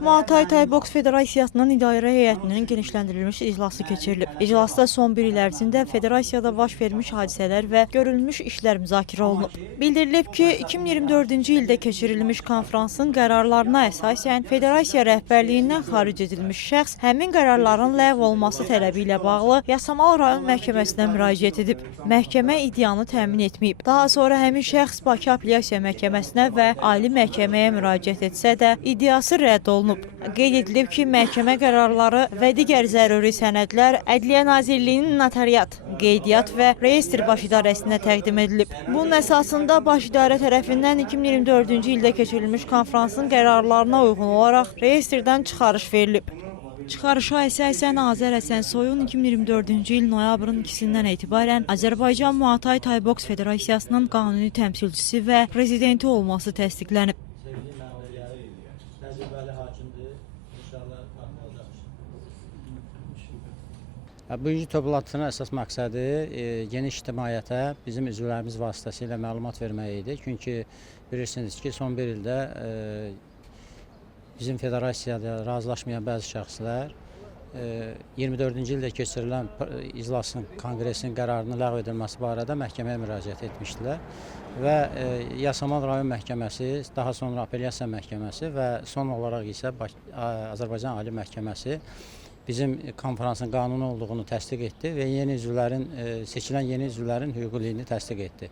Muay Thai Boks Federasiyasının idarə heyətinin genişləndirilmiş iclası keçirilib. İclasda son bir il ərzində federasiyada baş vermiş hadisələr və görülmüş işlər müzakirə olunub. Bildirilib ki, 2024-cü ildə keçirilmiş konfransın qərarlarına əsasən federasiya rəhbərliyindən xaric edilmiş şəxs həmin qərarların ləğv olması tələbi ilə bağlı Yasamal rayon məhkəməsinə müraciət edib. Məhkəmə iddianı təmin etməyib. Daha sonra həmin şəxs Bakı Apellyasiya Məhkəməsinə və Ali Məhkəməyə müraciət etsə də iddiası rədd olunub. Qeyd edilib ki, məhkəmə qərarları və digər zəruri sənədlər Ədliyyə Nazirliyinin notariat, qeydiyyat və reyestr baş idarəsinə təqdim edilib. Bunun əsasında baş idarə tərəfindən 2024-cü ildə keçirilmiş konfransın qərarlarına uyğun olaraq reyestrdən çıxarış verilib. Çıxarışa əsasən Azər Həsənsoyun 2024-cü il noyabrın 2-dən etibarən Azərbaycan Muay Thai Boks Federasiyasının qanuni təmsilçisi və prezidenti olması təsdiqlənib. Təcrübəli hakimdir. İnşallah olacaq. Bugünkü toplantının əsas məqsədi geniş ictimaiyyətə bizim üzvlərimiz vasitəsilə məlumat vermək idi. Çünki bilirsiniz ki, son bir ildə bizim federasiyada razılaşmayan bəzi şəxslər 24-cü ildə keçirilən iclasın, konqresin qərarının ləğv edilməsi barədə məhkəməyə müraciət etmişdilər və Yasamal rayon məhkəməsi, daha sonra Apellyasiya məhkəməsi və son olaraq isə Azərbaycan Ali Məhkəməsi bizim konferansın qanuni olduğunu təsdiq etdi və seçilən yeni üzvlərin hüquqiliyini təsdiq etdi.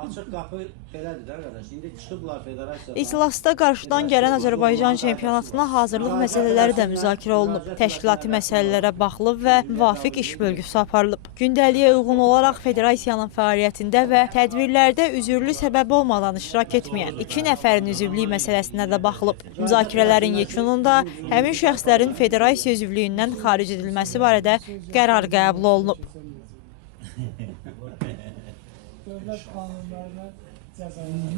Açıq qapı belədir də qardaş. İndi çıxıblar federasiyadan. İclasda qarşıdan gələn Azərbaycan çempionatına hazırlıq məsələləri də müzakirə olunub. Təşkilati məsələlərə baxılıb və müvafiq iş bölgüsü aparılıb. Gündəliyə uyğun olaraq federasiyanın fəaliyyətində və tədbirlərdə üzürlü səbəbi olmadan iştirak etməyən 2 nəfərin üzvlüyü məsələsinə də baxılıb. Müzakirələrin yekununda həmin şəxslərin federasiya üzvlüyündən xaric edilməsi barədə qərar qəbul olunub. Dövlət qanunlarına cəza